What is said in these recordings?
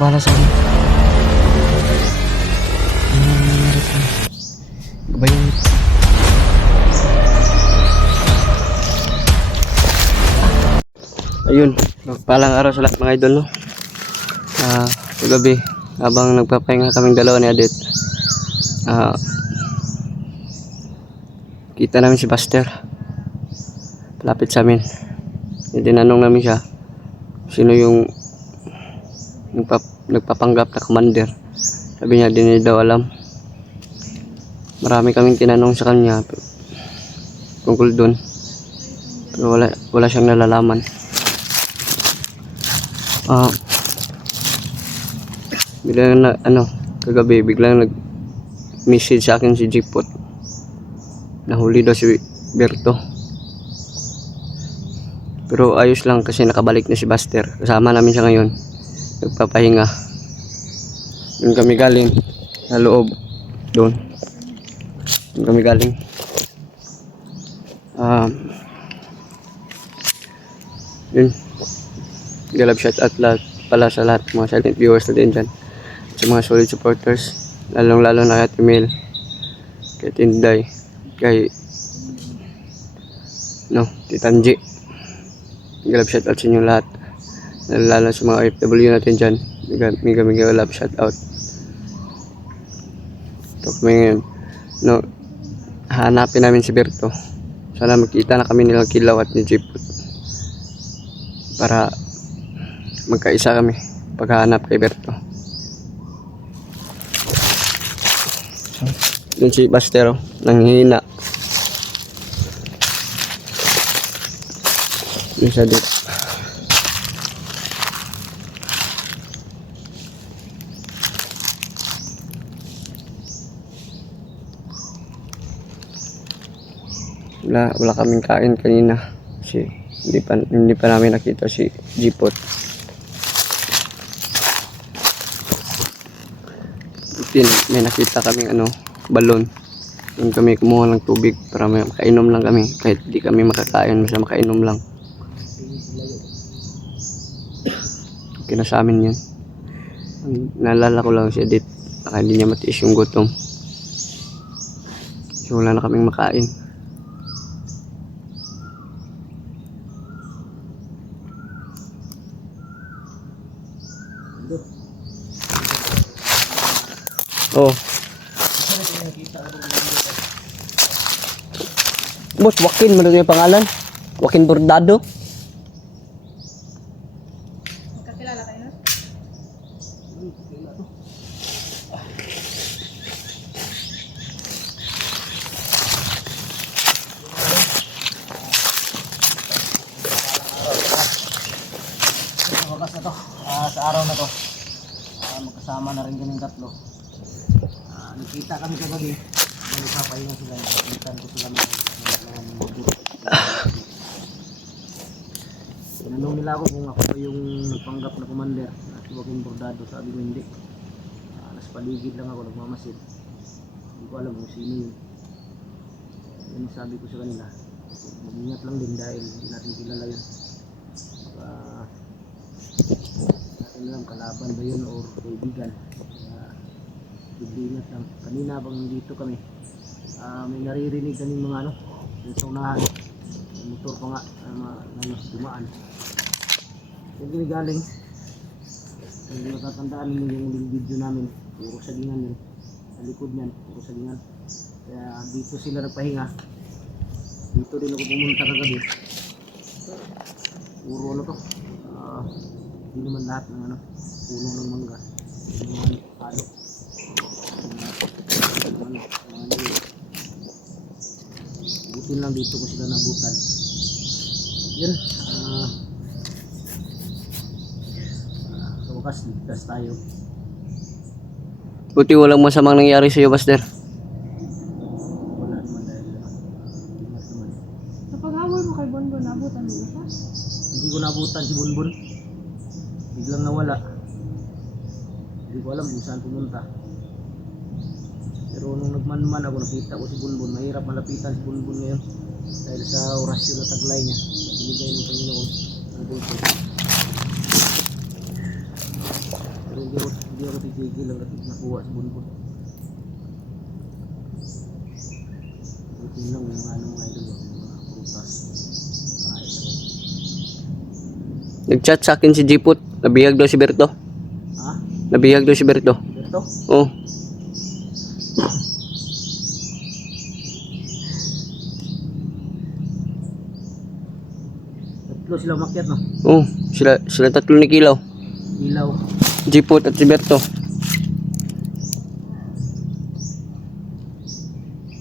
bahala sa akin. Ano nangyari sa akin? Gabayan. Ayun, palang araw sa lahat mga idol, no? Kagabi, habang nagpapahinga kaming dalawa ni Adet, kita namin si Buster. Palapit sa amin. Tinanong namin siya, sino yung nagpapanggap na commander. Sabi niya, di niya daw alam. Marami kaming tinanong sa kanya tungkol dun, pero wala siyang nalalaman. Kagabi biglang nag-message sa akin si Jipot. Nahuli daw si Berto. Pero ayos lang kasi nakabalik na si Buster. Kasama namin siya ngayon. Nagpapahinga. Doon kami galing sa loob. Doon kami galing. Yun. Galab shout out lahat pala sa lahat mga silent viewers natin dyan. Sa mga solid supporters. Lalong lalo na kay Timil, kay Tinday, kay Titanji. Galab shout out sa inyo lahat. Lalo sa mga OFW natin dyan. May galab shout out. Ito kami ngayon. Hanapin namin si Berto. Sana makita na kami nilang Kilaw at ni Jipot. Para magkaisa kami paghahanap kay Berto. Yun si Buster, nanghihina. Yun siya dito. Wala kaming kain kanina kasi hindi pa namin nakita si Jipot. May nakita kaming balon. Doon kami kumuha ng tubig para makainom lang kami. Kahit di kami makakain, basta makainom lang. Okay na sa amin yun. Naalala ko lang si Edith, baka hindi niya matiis yung gutom. So wala na kaming makain. Oh. Boss, Joaquin mo na yung pangalan? Joaquin Bordado? Magkakilala kayo na? Wakas na to. Sa araw na to. Magkasama na rin kaming tatlo. Nakita kami kagabi. Nagpapahinga sila. Nakita ko sila mga tinanong nila ako kung ako ba yung nagpanggap na commander na si Joaquin Bordado. Sabi ko hindi. Nasa paligid lang ako nagmamasid. Hindi ko alam kung sino yun. Yun sabi ko sa kanila. Mag-ingat lang din dahil hindi natin kilala yun. Natin alam kalaban ba yun o kaibigan. Ingat lang. Kanina bang dito kami, may naririnig kaming mga yung sa unahan. May motor pa nga dumaan. Yung galing, kung natatandaan mo yung video namin, puro sagingan yun. Sa likod niyan, puro sagingan. Kaya dito sila nagpahinga. Dito din ako pumunta kagabi. Puro to. Hindi naman lahat ng puno ng mangga. Hindi naman halo. Butin lang dito ko sila nabutan. Yun, sa wakas ligtas tayo. Buti walang masamang nangyari sa iyo, Buster. Wala naman dahil ingat naman. Sa paghabol mo kay Bonbon, nabutan mo ba siya? Hindi ko nabutan si Bonbon. Biglang nawala. Hindi ko alam kung saan pumunta. Pero nung nagmanman ako, nakita ko si Bonbon. Mahirap malapitan si Bonbon ngayon dahil sa orasyon na taglay niya binigay ng Panginoon ng bulto. Pero hindi ako titigil lang at nakuha sa bunbun. Buti lang yung mga mga idol, mga prutas. Kain ako. Nag-chat sa akin si Jipot. Nabihag daw si Berto. Ha? Nabihag daw si Berto. Berto? Oh. Tatlo sila umakyat, no? Oh, sila tatlo ni Kilaw. Ilaw. Jipot at si Berto.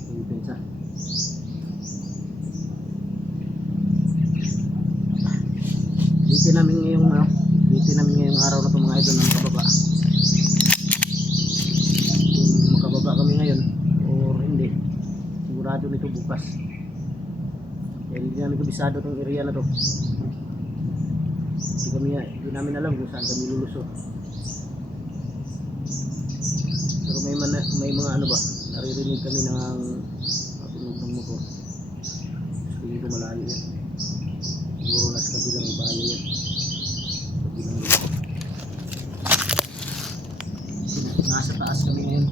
Yung pensa. Dito namin ngayong araw na ito mga idol na makababa. Kung makababa kami ngayon or hindi, sigurado nito bukas. Kaya hindi namin kabisado itong area na to. Hindi namin alam kung saan kami lulusot. Pero may mga ano ba, naririnig kami ng tunog ng motor. Hindi ko malayo yan. Siguro nasa kabilang bayo yan. Kabilang lupa. Nasa taas kami ngayon.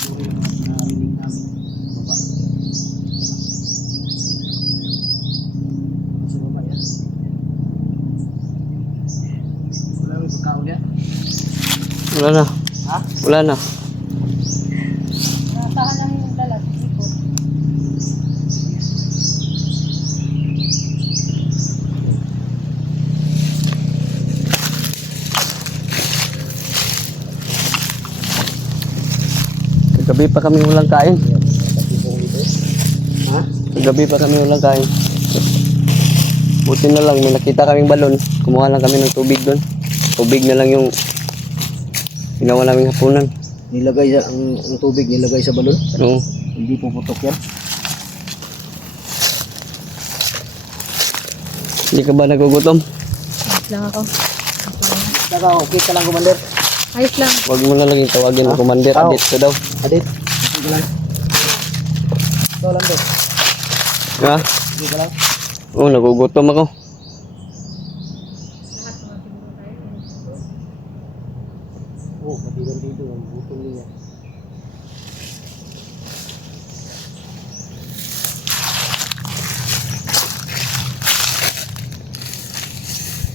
Siguro yung narinig namin. Baba. Nasa baba yan. Wala may pagkaon yan. Wala na. Ha? Wala na. Nasahan namin yung dala, Jipot. Kagabi pa kami walang kain. Ha? Kagabi pa kami walang kain. Buti na lang may nakita kaming balon. Kumuha lang kami ng tubig doon. Tubig na lang yung ginawa naming hapunan. Nilagay ang tubig nilagay sa balon. Oo. Hindi puputok yan. Hindi ka ba nagugutom? Ayos lang ako. Saka okay ka lang, Commander. Ayos lang. Huwag mo na lang yung tawagin ng commander. Oo. Adit ka daw. Adit, okay ka lang. Ito lang to. Ha? Okay ka lang. Oo, nagugutom ako. Oo, katigan dito. Ang butong niya.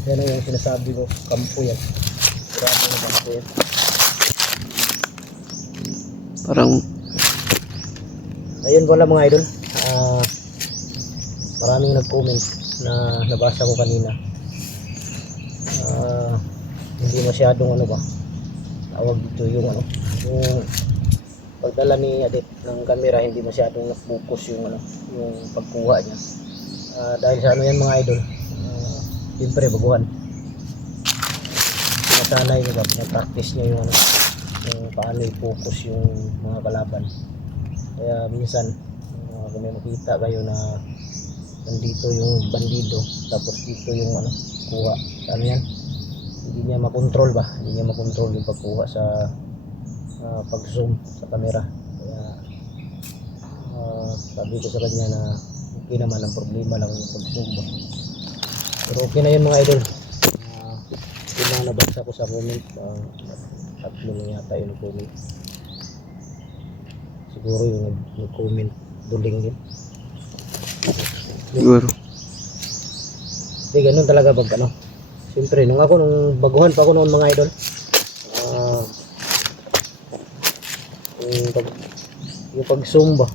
Yan ang yung sinasabi ko. Kampo yan. Grabe na kampo yan. Parang Ayun pala mga idol. Maraming nag-comment na nabasa ko kanina. Hindi masyadong ano ba. Tawag dito yung ano. Yung pagdala ni Adit ng camera, hindi masyadong na-focus yung ano, yung pagkuha niya. Dahil sa ano yan mga idol. Siyempre baguhan. Sinasanay niya ba, pinapractice niya yung ano, yung paano i-focus yung mga kalaban. Kaya minsan kung may makita kayo na nandito yung bandido tapos dito yung ano, kuha. Ano yan? Hindi niya makontrol ba? Hindi niya makontrol yung pagkuha sa pag-zoom sa camera. Kaya sabi ko sa kanya na okay naman, ang problema lang yung pag-zoom ba. Pero okay na yun mga idol. Yun lang nabasa ko sa comment. Tatlo na yata yung comment. Siguro yung nag-comment duling din. siguro. Hindi, ganun talaga pag ano. Siyempre, nung baguhan pa ako noon mga idol, yung pag-zoom ba,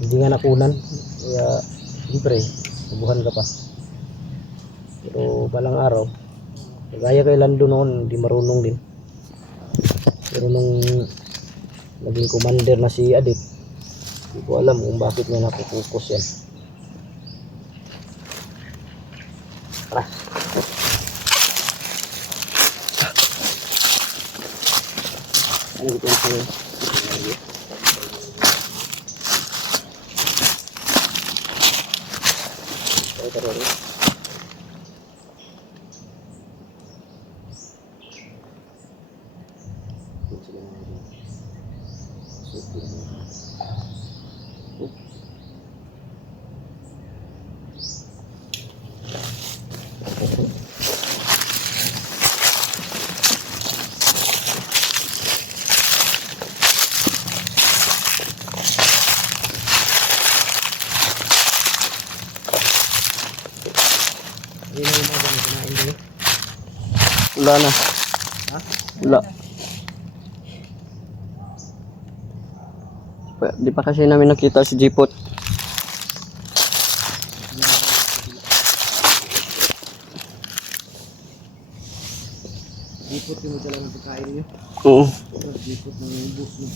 hindi nga nakunan. Kaya, siyempre, baguhan ka pa. Pero balang araw, gaya kay Lando noon, hindi marunong din. Pero nung naging commander na si Adit, hindi ko alam kung bakit niya napupukus yan. Tara. Ano ito yung sa'yo? Tara. Wala na. Ha? Wala. Di pa kasi namin nakita si Jipot. Dipot yung dala ng pagkain niyo. Oo. Dipot ng ubos mo.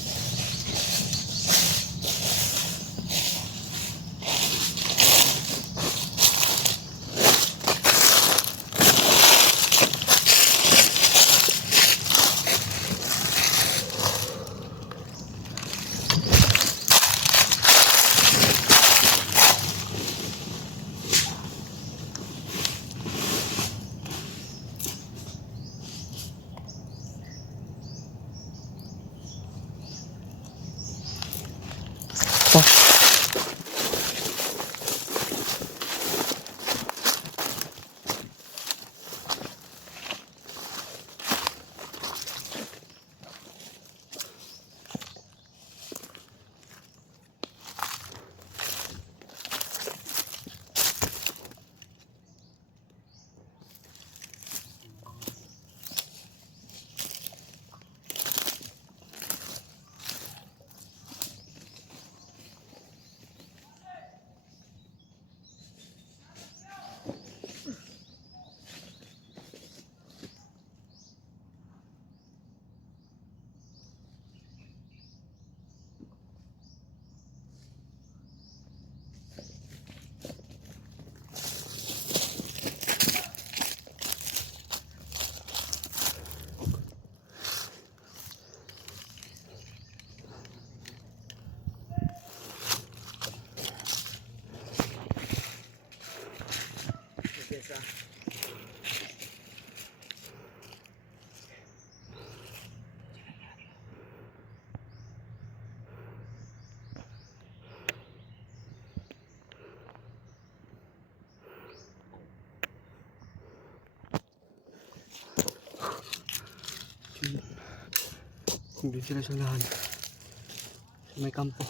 Hindi sila sa lahan. Sa may kampo.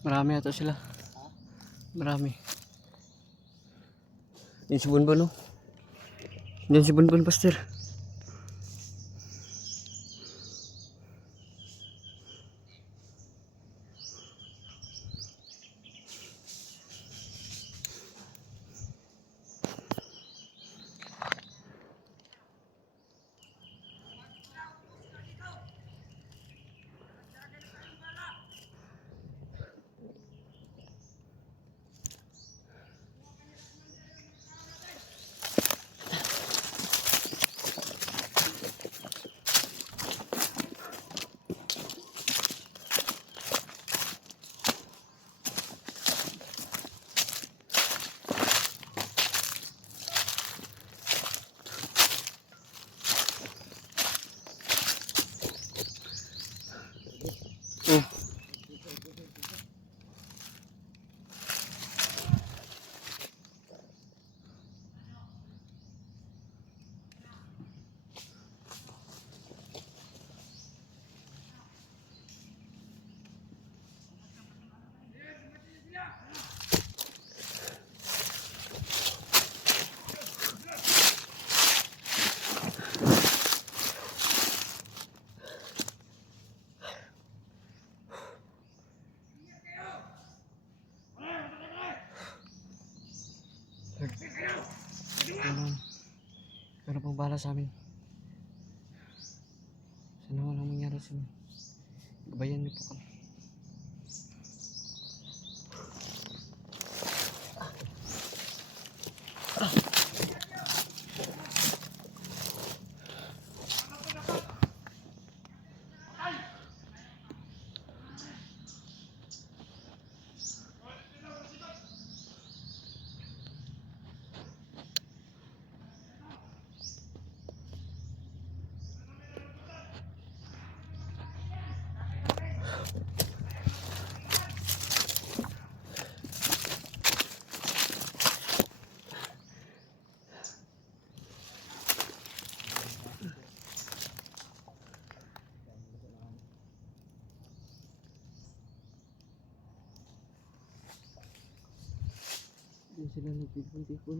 Marami ata sila. Marami. Yan si Bunbun, no? Yan si Bunbun, Pastor. Ano pang bahala sa amin? Sana walang mangyari sa amin. Gabayan niyo po kami. sila nagtipon-tipon.